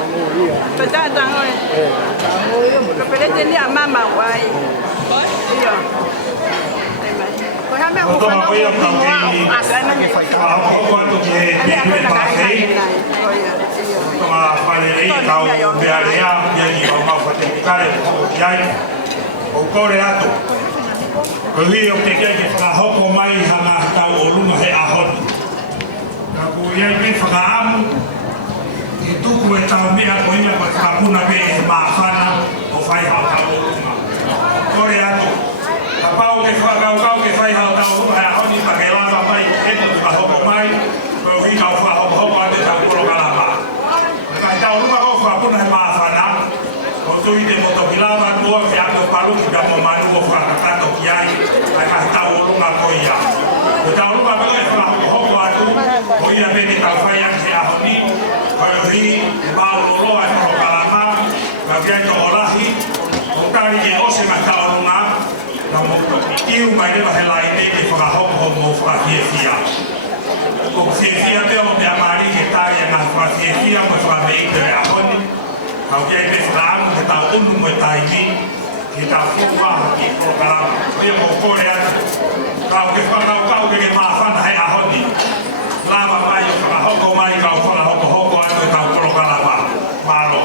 Patata ngoi. Kapelete ni mama wai. Iyo. Kaya may ako pa na ko asana ni fa. Ako kwento ke dito pa kay. Tama paleri kau bearea ya ni mama fa te kare ko yai. O kore ato. Ko ri o te ke fa hoko mai hanga tau o lunga he ahon. Ka ku yai ke fa amu. I tuku e tau mea ko ina pa kapuna pe e maafana o fai hao tau o lunga. Kore ato. Ka pau ke whakau ke whai hao tau o lunga e ahoni pa ke lava mai e tu ka hoko mai. Ko ri kau wha hoko ate tau kuro kalama. Ka tau lunga ko kapuna he maafana. Ko tui te moto ki lava tua ke ato palu ki ka momanu o whakatato ki ai. Ai ka tau o lunga ko ia. Ko tau lunga ko e wha hoko atu. Ko ia pene tau whai ake ahoni. Ri bao loa e ko kalama ka viai to olahi o kari e ose ma ka olunga ka mo iu mai le bahela ine ke whaka hoko mo whaka hiefia ko hiefia te o te amari ke tai e ngā whaka hiefia mo whaka me ite re ahoni ka viai te whaamu ke tau unu mo e tai mi ke tau fuwaha ki ko kalama o ia mo kore atu ka o ke whakau kau ke maafana he ahoni lama mai o whaka hoko mai ka o whaka hoko hoko atu e tau koro kalama malo.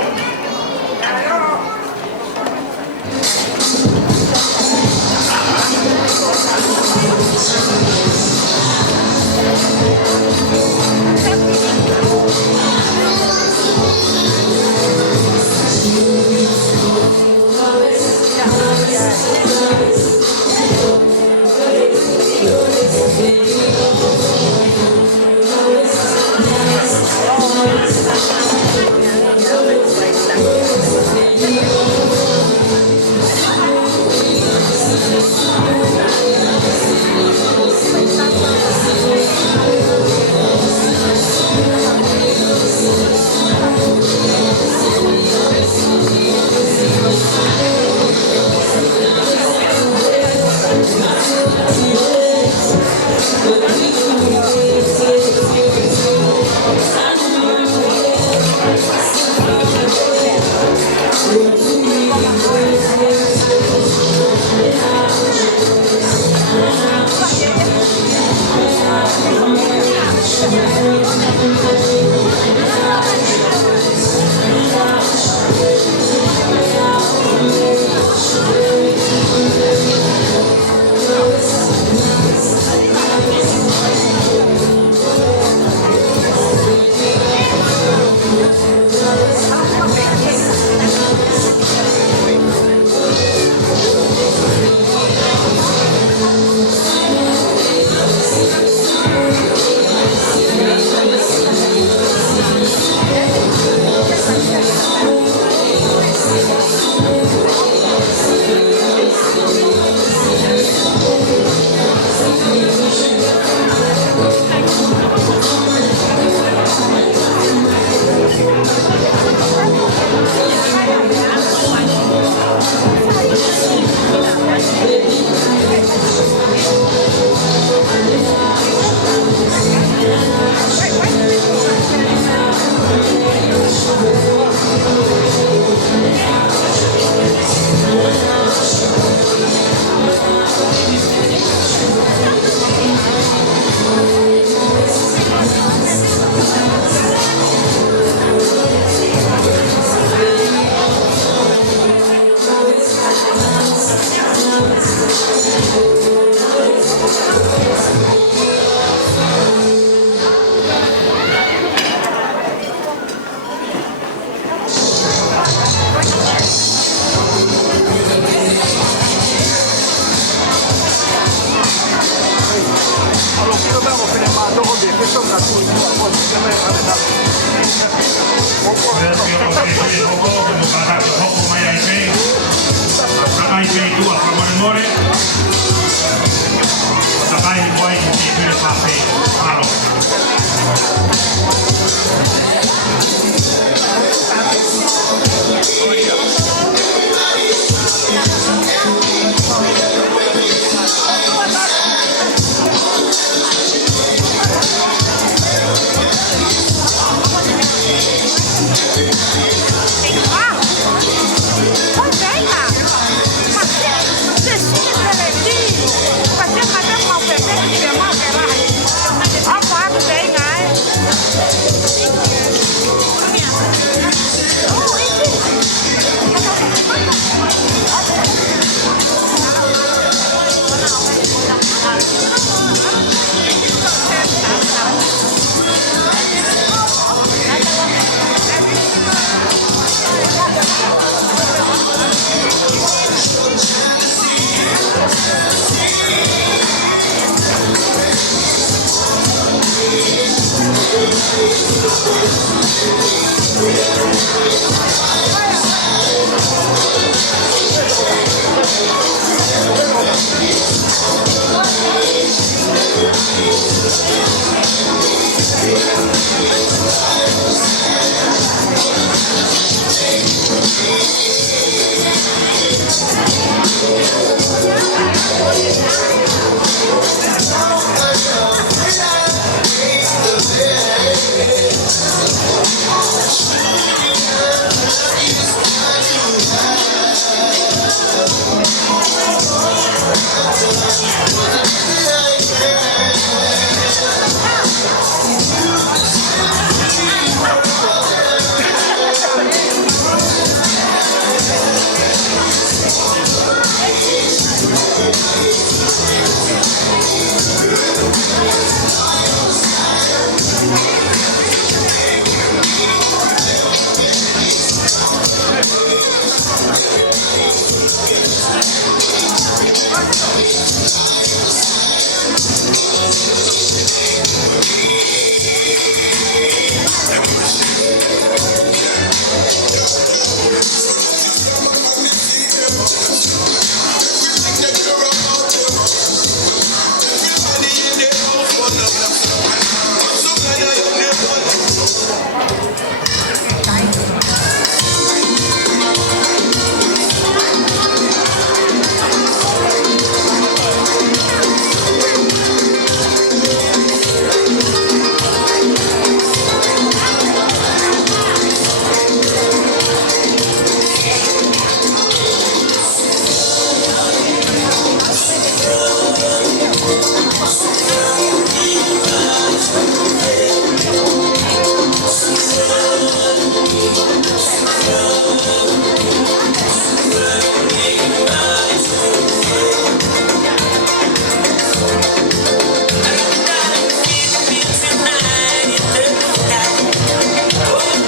Thank you.